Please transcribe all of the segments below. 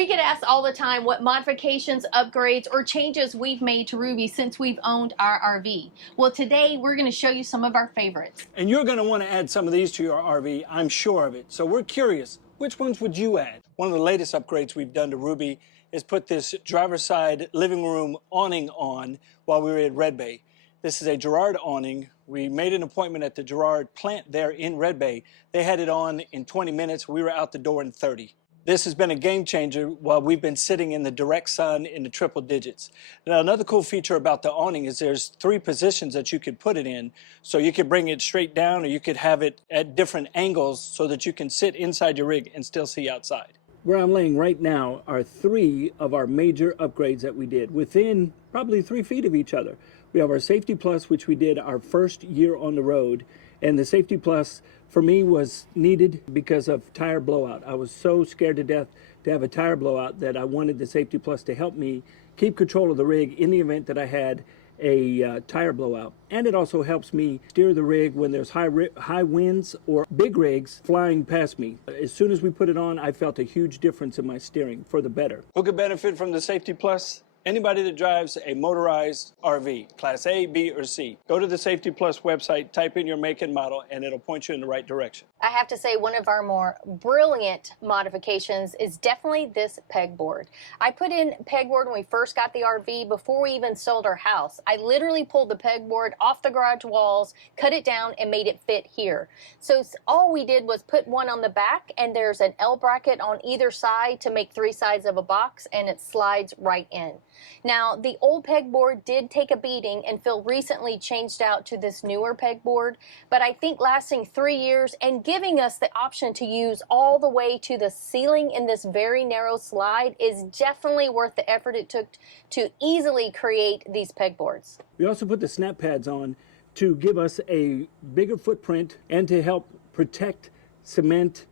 We get asked all the time what modifications, upgrades, or changes we've made to Ruby since we've owned our RV. Well, today we're going to show you some of our favorites. And you're going to want to add some of these to your RV, I'm sure of it. So we're curious, which ones would you add? One of the latest upgrades we've done to Ruby is put this driver's side living room awning on while we were at Red Bay. This is a GIRARD awning. We made an appointment at the GIRARD plant there in Red Bay. They had it on in 20 minutes. We were out the door in 30. This has been a game changer while we've been sitting in the direct sun in the triple digits. Now, another cool feature about the awning is there's 3 positions that you could put it in. So you could bring it straight down, or you could have it at different angles so that you can sit inside your rig and still see outside. Where I'm laying right now are 3 of our major upgrades that we did within probably 3 feet of each other. We have our Safety Plus, which we did our first year on the road. And the Safety Plus, for me, was needed because of tire blowout. I was so scared to death to have a tire blowout that I wanted the Safety Plus to help me keep control of the rig in the event that I had a tire blowout. And it also helps me steer the rig when there's high winds or big rigs flying past me. As soon as we put it on, I felt a huge difference in my steering for the better. Who could benefit from the Safety Plus? Anybody that drives a motorized RV, Class A, B, or C. Go to the Safety Plus website, type in your make and model, and it'll point you in the right direction. I have to say one of our more brilliant modifications is definitely this pegboard. I put in pegboard when we first got the RV before we even sold our house. I literally pulled the pegboard off the garage walls, cut it down, and made it fit here. So all we did was put one on the back, and there's an L bracket on either side to make 3 sides of a box, and it slides right in. Now, the old pegboard did take a beating, and Phil recently changed out to this newer pegboard, but I think lasting 3 years and giving us the option to use all the way to the ceiling in this very narrow slide is definitely worth the effort it took to easily create these pegboards. We also put the snap pads on to give us a bigger footprint and to help protect cement,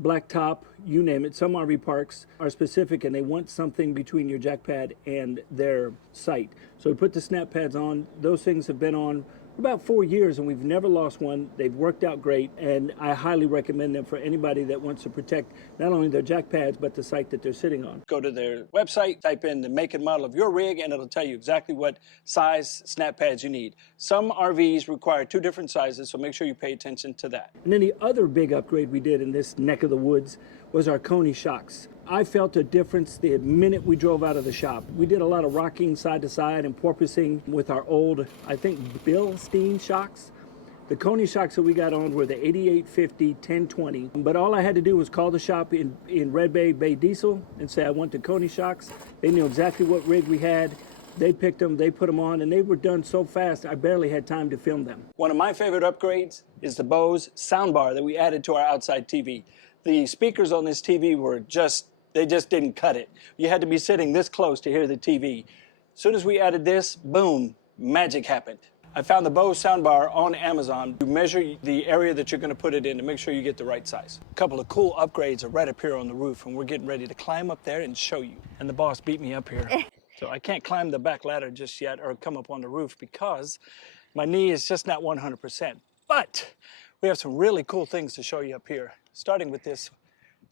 blacktop, you name it. Some RV parks are specific and they want something between your jack pad and their site. So we put the snap pads on. Those things have been on for about 4 years and we've never lost one. They've worked out great, and I highly recommend them for anybody that wants to protect not only their jack pads but the site that they're sitting on. Go to their website, type in the make and model of your rig, and it'll tell you exactly what size snap pads you need. Some RVs require 2 different sizes, so make sure you pay attention to that. And then the other big upgrade we did in this neck of the woods was our KONI shocks. I felt a difference the minute we drove out of the shop. We did a lot of rocking side to side and porpoising with our old, I think, Bilstein shocks. The KONI shocks that we got on were the 8850 1020, but all I had to do was call the shop in Red Bay Diesel and say I want the KONI shocks. They knew exactly what rig we had. They picked them, they put them on, and they were done so fast I barely had time to film them. One of my favorite upgrades is the BOSE soundbar that we added to our outside TV. The speakers on this TV were they just didn't cut it. You had to be sitting this close to hear the TV. As soon as we added this, boom, magic happened. I found the BOSE soundbar on Amazon to measure the area that you're going to put it in to make sure you get the right size. A couple of cool upgrades are right up here on the roof, and we're getting ready to climb up there and show you. And the boss beat me up here. So I can't climb the back ladder just yet or come up on the roof because my knee is just not 100%. But we have some really cool things to show you up here, starting with this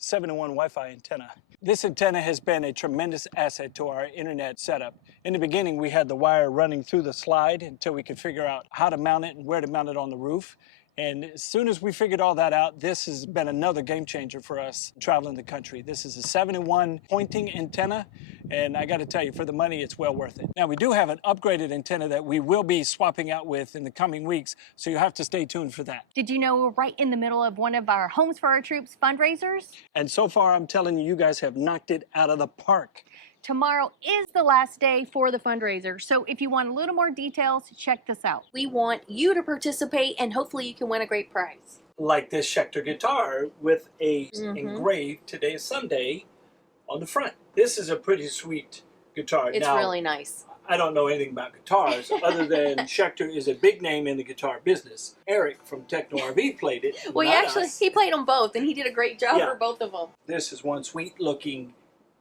7-in-1 Wi-Fi antenna. This antenna has been a tremendous asset to our internet setup. In the beginning, we had the wire running through the slide until we could figure out how to mount it and where to mount it on the roof. And as soon as we figured all that out, this has been another game changer for us traveling the country. This is a 7-in-1 pointing antenna, and I got to tell you, for the money, it's well worth it. Now, we do have an upgraded antenna that we will be swapping out with in the coming weeks, so you have to stay tuned for that. Did you know we're right in the middle of one of our Homes for Our Troops fundraisers? And so far, I'm telling you, you guys have knocked it out of the park. Tomorrow is the last day for the fundraiser, so if you want a little more details, check this out. We want you to participate, and hopefully you can win a great prize. Like this Schecter guitar with a engraved "Today is Sunday" on the front. This is a pretty sweet guitar. It's now, really nice. I don't know anything about guitars other than Schecter is a big name in the guitar business. Eric from Techno RV played it. Well, he played them both, and he did a great job for both of them. This is one sweet looking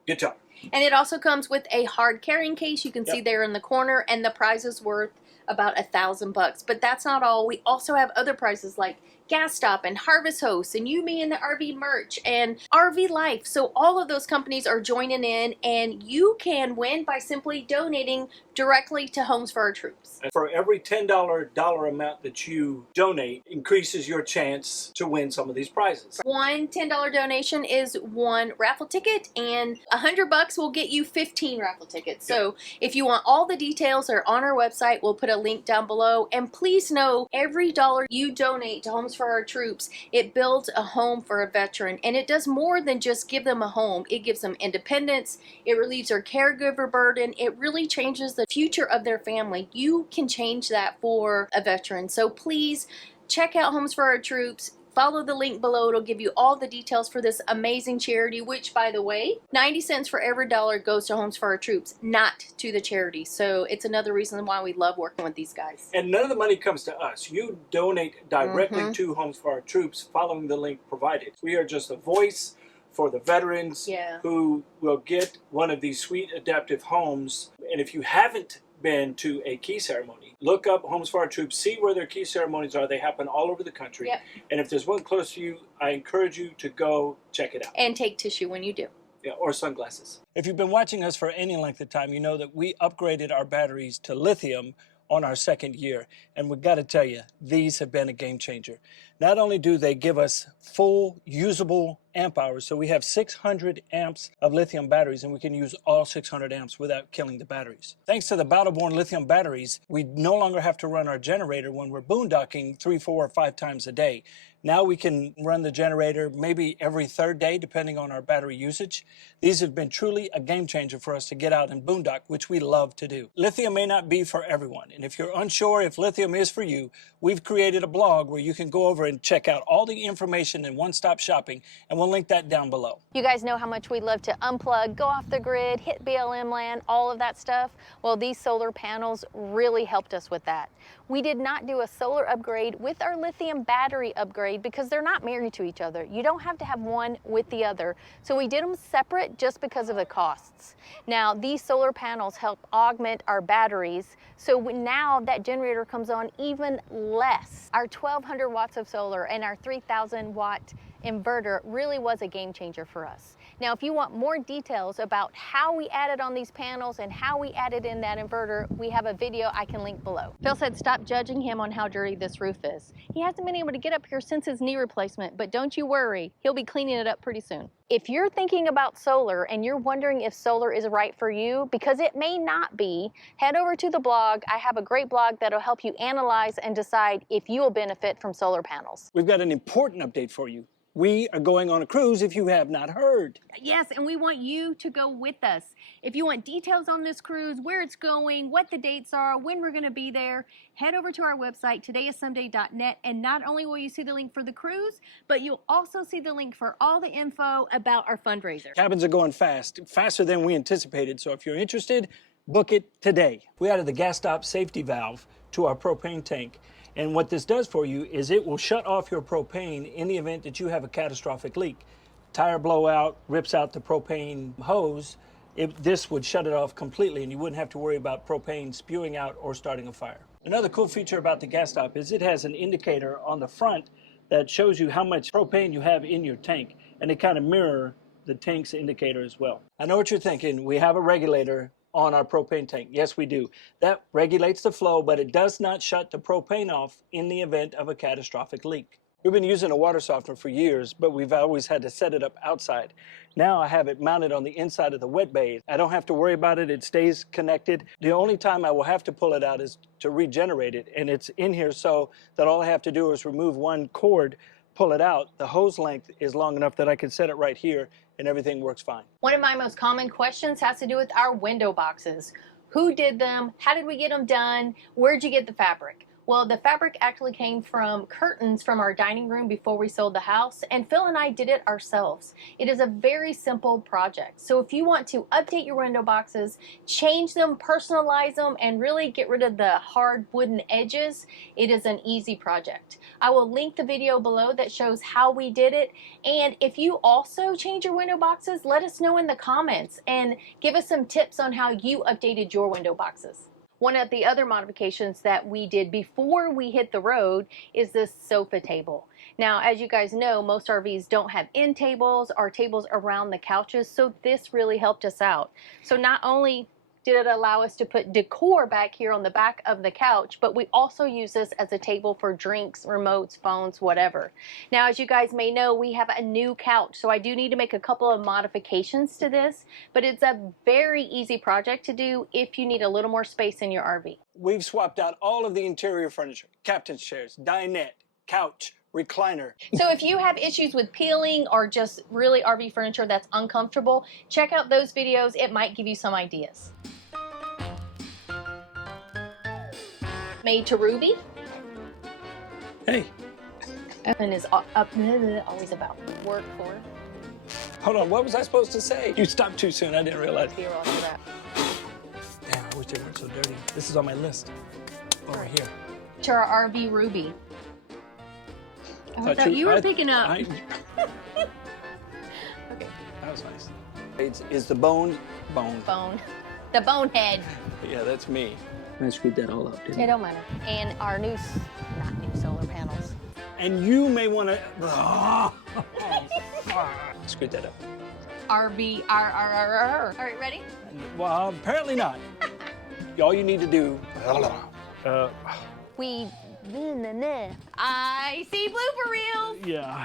guitar. And it also comes with a hard carrying case you can see there in the corner, and the prize is worth about $1,000 bucks. But that's not all. We also have other prizes like GASSTOP and Harvest Host and You, Me, and the RV Merch and RV Life. So all of those companies are joining in, and you can win by simply donating directly to Homes for Our Troops. For every $10 amount that you donate, increases your chance to win some of these prizes. One $10 donation is one raffle ticket, and $100 will get you 15 raffle tickets. So if you want all the details, are on our website. We'll put a link down below. And please know, every dollar you donate to Homes for Our Troops, it builds a home for a veteran, and it does more than just give them a home. It gives them independence. It relieves their caregiver burden. It really changes the future of their family. You can change that for a veteran. So please check out Homes for Our Troops. Follow the link below. It'll give you all the details for this amazing charity, which, by the way, 90 cents for every dollar goes to Homes for Our Troops, not to the charity. So it's another reason why we love working with these guys. And none of the money comes to us. You donate directly to Homes for Our Troops following the link provided. We are just a voice for the veterans who will get one of these sweet adaptive homes. And if you haven't been to a key ceremony, look up Homes for Our Troops, see where their key ceremonies are. They happen all over the country. And if there's one close to you, I encourage you to go check it out. And take tissue when you do. Yeah, or sunglasses. If you've been watching us for any length of time, you know that we upgraded our batteries to lithium on our second year. And we've got to tell you, these have been a game changer. Not only do they give us full usable amp hours, so we have 600 amps of lithium batteries, and we can use all 600 amps without killing the batteries. Thanks to the Battle-Born lithium batteries, we no longer have to run our generator when we're boondocking 3, 4, or 5 times a day. Now we can run the generator maybe every third day, depending on our battery usage. These have been truly a game changer for us to get out and boondock, which we love to do. Lithium may not be for everyone, and if you're unsure if lithium is for you, we've created a blog where you can go over and check out all the information in one-stop shopping, and we'll link that down below. You guys know how much we love to unplug, go off the grid, hit BLM land, all of that stuff. Well, these solar panels really helped us with that. We did not do a solar upgrade with our lithium battery upgrade because they're not married to each other. You don't have to have one with the other. So we did them separate just because of the costs. Now, these solar panels help augment our batteries. So now that generator comes on even less. Our 1,200 watts of solar and our 3,000 watt inverter really was a game changer for us. Now, if you want more details about how we added on these panels and how we added in that inverter, we have a video I can link below. Phil said stop judging him on how dirty this roof is. He hasn't been able to get up here since his knee replacement, but don't you worry, he'll be cleaning it up pretty soon. If you're thinking about solar and you're wondering if solar is right for you, because it may not be, head over to the blog. I have a great blog that'll help you analyze and decide if you will benefit from solar panels. We've got an important update for you. We are going on a cruise, if you have not heard. Yes, and we want you to go with us. If you want details on this cruise, where it's going, what the dates are, when we're going to be there, head over to our website, todayissomeday.net, and not only will you see the link for the cruise, but you'll also see the link for all the info about our fundraiser. Cabins are going fast, faster than we anticipated, so if you're interested, book it today. We added the GASSTOP safety valve to our propane tank. And what this does for you is it will shut off your propane in the event that you have a catastrophic leak. Tire blowout, rips out the propane hose, this would shut it off completely and you wouldn't have to worry about propane spewing out or starting a fire. Another cool feature about the GASSTOP is it has an indicator on the front that shows you how much propane you have in your tank, and they kind of mirror the tank's indicator as well. I know what you're thinking, we have a regulator on our propane tank. Yes, we do. That regulates the flow, but it does not shut the propane off in the event of a catastrophic leak. We've been using a water softener for years, but we've always had to set it up outside. Now I have it mounted on the inside of the wet bay. I don't have to worry about it. It stays connected. The only time I will have to pull it out is to regenerate it, and it's in here so that all I have to do is remove one cord, pull it out. The hose length is long enough that I can set it right here and everything works fine. One of my most common questions has to do with our window boxes. Who did them? How did we get them done? Where'd you get the fabric? Well, the fabric actually came from curtains from our dining room before we sold the house, and Phil and I did it ourselves. It is a very simple project. So if you want to update your window boxes, change them, personalize them, and really get rid of the hard wooden edges, it is an easy project. I will link the video below that shows how we did it, and if you also change your window boxes, let us know in the comments and give us some tips on how you updated your window boxes. One of the other modifications that we did before we hit the road is this sofa table. Now, as you guys know, most RVs don't have end tables or tables around the couches, so this really helped us out. So not only did it allow us to put decor back here on the back of the couch, but we also use this as a table for drinks, remotes, phones, whatever. Now, as you guys may know, we have a new couch, so I do need to make a couple of modifications to this, but it's a very easy project to do if you need a little more space in your RV. We've swapped out all of the interior furniture, captain's chairs, dinette, couch, recliner. So if you have issues with peeling or just really RV furniture that's uncomfortable, check out those videos. It might give you some ideas. Made to Ruby. Hey, And is always about work for. hold on, what was I supposed to say? You stopped too soon, I didn't realize. Zero after that. Damn, I wish they weren't so dirty. This is on my list. Over here. To our RV Ruby. I Thought thought you were I- picking up. I- Okay. That was nice. Is the bone. Bone. The bonehead. Yeah, that's me. I screwed that all up, didn't It don't matter. And our new, not new solar panels. And you may want to. Screwed that up. RV, All right, ready? Well, apparently not. All you need to do. I see blooper reels. Yeah.